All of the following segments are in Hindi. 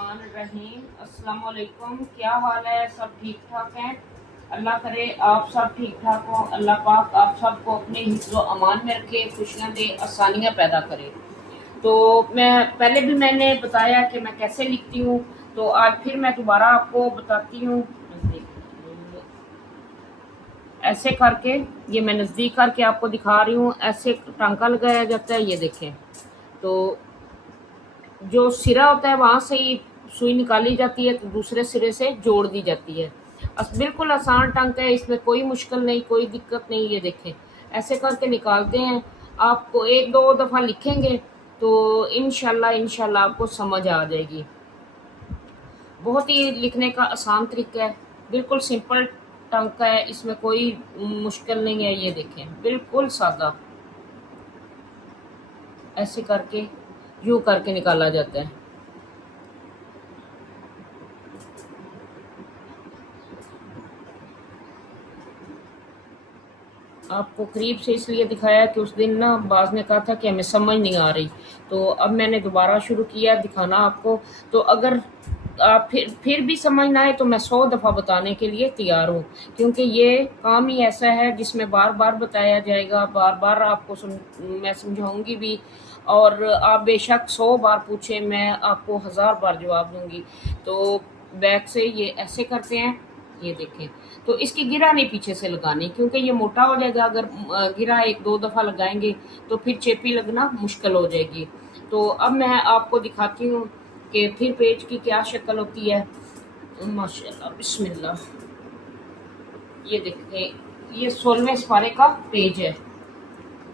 बिस्मिल्लाहिर्रहमानिर्रहीम। अस्सलाम वालेकुम। क्या हाल है? सब ठीक ठाक हैं? अल्लाह करे आप सब ठीक ठाक हो। अल्लाह पाक आप सबको अपने हिफ्ज़ अमान में रखे, खुशियाँ दे, आसानियाँ पैदा करे। तो मैंने बताया कि मैं कैसे लिखती हूँ, तो आज फिर मैं दोबारा आपको बताती हूँ। ऐसे करके, ये मैं नज़दीक करके आपको दिखा रही हूँ, ऐसे टांका लगाया जाता है। ये देखें, तो जो सिरा होता है वहाँ से ही सुई निकाली जाती है, तो दूसरे सिरे से जोड़ दी जाती है। बिल्कुल आसान टांका है, इसमें कोई मुश्किल नहीं, कोई दिक्कत नहीं। ये देखें, ऐसे करके निकालते हैं। आपको एक दो दफ़ा लिखेंगे तो इंशाल्लाह आपको समझ आ जाएगी। बहुत ही लिखने का आसान तरीका है, बिल्कुल सिंपल टांका है, इसमें कोई मुश्किल नहीं है। ये देखें, बिल्कुल सादा, ऐसे करके यूँ करके निकाला जाता है। आपको करीब से इसलिए दिखाया कि उस दिन ना बाज़ ने कहा था कि हमें समझ नहीं आ रही, तो अब मैंने दोबारा शुरू किया दिखाना आपको। तो अगर आप फिर भी समझ ना आए तो मैं 100 दफ़ा बताने के लिए तैयार हूँ, क्योंकि ये काम ही ऐसा है जिसमें बार बार बताया जाएगा, बार बार आपको मैं समझाऊंगी भी, और आप बेशक 100 बार पूछें, मैं आपको 1000 बार जवाब दूंगी। तो बैक से ये ऐसे करते हैं। ये देखें, तो इसकी गिरा नहीं पीछे से लगानी, क्योंकि ये मोटा हो जाएगा। अगर गिरा एक दो दफ़ा लगाएंगे तो फिर चेपी लगना मुश्किल हो जाएगी। तो अब मैं आपको दिखाती हूँ कि फिर पेज की क्या शक्ल होती है। माशाल्लाह, बिस्मिल्लाह। ये देखें, ये 16वें सिपारे का पेज है।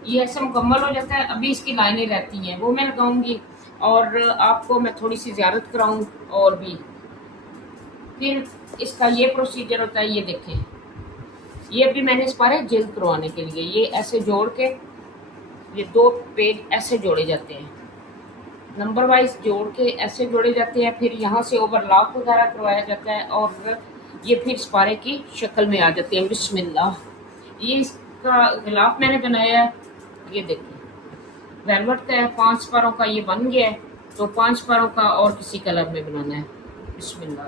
ये ऐसे मुकम्मल हो जाता है। अभी इसकी लाइनें रहती हैं, वो मैं लगाऊंगी, और आपको मैं थोड़ी सी ज़ियारत कराऊँ और भी। फिर इसका ये प्रोसीजर होता है। ये देखें, ये भी मैंने सिपारे जल्द करवाने के लिए ये ऐसे जोड़ के, ये दो पेज ऐसे जोड़े जाते हैं, नंबर वाइज जोड़ के ऐसे जोड़े जाते हैं। फिर यहाँ से ओवरलॉक वगैरह करवाया जाता है, और ये फिर सिपारे की शक्ल में आ जाते हैं। बिस्मिल्लाह। ये इसका गिलाफ मैंने बनाया है। ये देखिए, वेलवेट का है, 5 सिपारों का ये बन गया है। तो 5 सिपारों का और किसी कलर में बनाना है। बिस्मिल्लाह।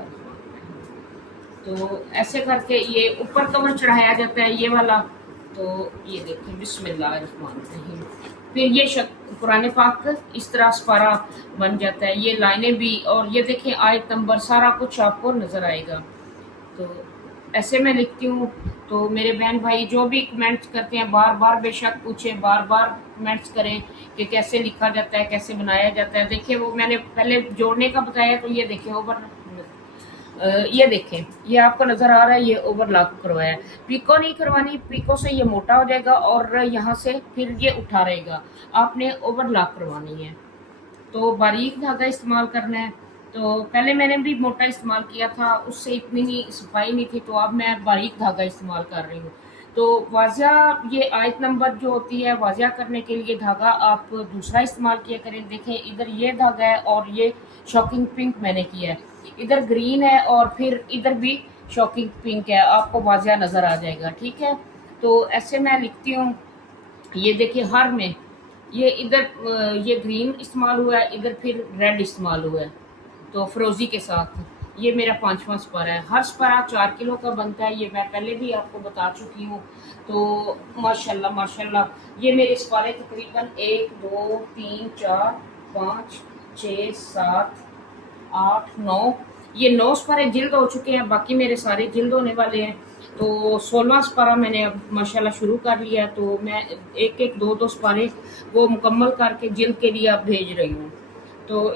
तो ऐसे करके ये ऊपर कवर चढ़ाया जाता है, ये वाला। तो ये देखिए, बिस्मिल्लाहिर्रहमानिर्रहीम। फिर ये कुरान पाक इस तरह सिपारा बन जाता है। ये लाइनें भी, और ये देखें आयत नंबर, सारा कुछ आपको नज़र आएगा। तो ऐसे मैं लिखती हूँ। तो मेरे बहन भाई जो भी कमेंट्स करते हैं, बार बार बेशक पूछें, बार बार कमेंट्स करें कि कैसे लिखा जाता है, कैसे बनाया जाता है। देखिए, वो मैंने पहले जोड़ने का बताया, तो ये देखें ओवर, ये देखें, ये आपको नज़र आ रहा है, ये ओवरलॉक करवाया है। पीको नहीं करवानी, पीको से ये मोटा हो जाएगा और यहाँ से फिर ये उठा रहेगा। आपने ओवरलॉक करवानी है, तो बारीक धागा इस्तेमाल करना है। तो पहले मैंने भी मोटा इस्तेमाल किया था, उससे इतनी ही सफाई नहीं थी, तो अब मैं बारीक धागा इस्तेमाल कर रही हूँ। तो वाजिया, ये आयत नंबर जो होती है, वाजिया करने के लिए धागा आप दूसरा इस्तेमाल किया करें। देखें, इधर ये धागा है और ये शॉकिंग पिंक मैंने किया है, इधर ग्रीन है और फिर इधर भी शॉकिंग पिंक है, आपको वाजिया नज़र आ जाएगा। ठीक है, तो ऐसे मैं लिखती हूँ। ये देखिए, हर में ये इधर ये ग्रीन इस्तेमाल हुआ है, इधर फिर रेड इस्तेमाल हुआ है, तो फिरोजी के साथ। ये मेरा 5वां सिपारा है। हर सिपारा 4 किलो का बनता है, ये मैं पहले भी आपको बता चुकी हूँ। तो माशाल्लाह माशाल्लाह, ये मेरे सिपारे तकरीबन 1 2 3 4 5 6 7 8 9, ये 9 सिपारे जिल्द हो चुके हैं, बाकी मेरे सारे जिल्द होने वाले हैं। तो 16वां सिपारा मैंने अब माशाल्लाह शुरू कर लिया, तो मैं एक एक दो दो सिपारे वो मुकम्मल करके जिल्द के लिए अब भेज रही हूँ। तो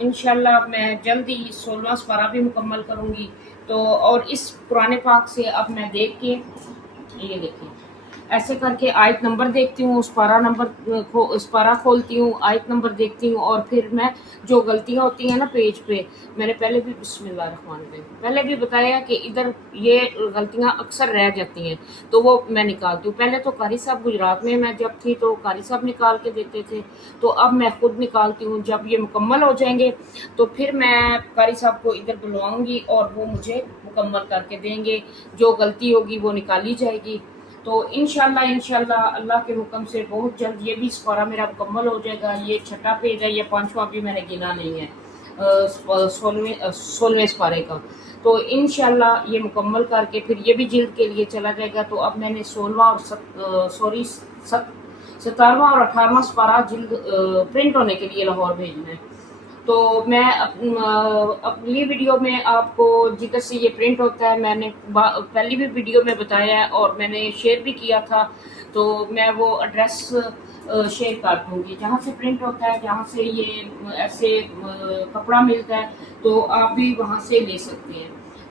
इंशाल्लाह मैं जल्द ही 16वां सिपारा भी मुकम्मल करूँगी। तो और इस पुराने पाक से अब मैं देख के, ये देखिए, ऐसे करके आयत नंबर देखती हूँ, उस पारा खोलती हूँ, आयत नंबर देखती हूँ, और फिर मैं जो गलतियाँ होती हैं ना पेज पे, मैंने पहले भी बिस्मिल्लाहिर्रहमानिर्रहीम पहले भी बताया कि इधर ये गलतियाँ अक्सर रह जाती हैं, तो वो मैं निकालती हूँ। पहले तो कारी साहब गुजरात में मैं जब थी तो कारी साहब निकाल के देते थे, तो अब मैं खुद निकालती हूँ। जब ये मुकम्मल हो जाएंगे तो फिर मैं कारी साहब को इधर बुलवाऊँगी और वो मुझे मुकम्मल करके देंगे, जो गलती होगी वो निकाली जाएगी। तो इंशाल्लाह अल्लाह के हुक्म से बहुत जल्द ये भी सिपारा मेरा मुकम्मल हो जाएगा। ये छठा पेज है, ये 5वां भी मैंने गिना नहीं है। 16वें पारे का। तो इंशाल्लाह ये मुकम्मल करके फिर ये भी जिल्द के लिए चला जाएगा। तो अब मैंने 16वां और 17वां और 18वां पारा जिल्द प्रिंट होने के लिए लाहौर भेजना है। तो मैं अगली वीडियो में आपको जिधर से ये प्रिंट होता है, मैंने पहली भी वीडियो में बताया है और मैंने शेयर भी किया था। तो मैं वो एड्रेस शेयर कर दूँगी जहाँ से प्रिंट होता है, जहाँ से ये ऐसे कपड़ा मिलता है, तो आप भी वहाँ से ले सकते हैं।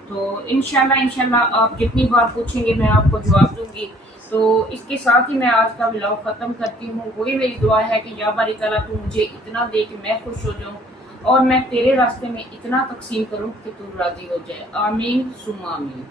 तो इंशाल्लाह आप जितनी बार पूछेंगे मैं आपको जवाब दूँगी। तो इसके साथ ही मैं आज का व्लॉग ख़त्म करती हूँ। वही मेरी दुआ है कि या बारी ताला तू मुझे इतना दे कि मैं खुश हो जाऊँ और मैं तेरे रास्ते में इतना तकसीम करूँ कि तू राज़ी हो जाए। आमीन सुम्मा आमीन।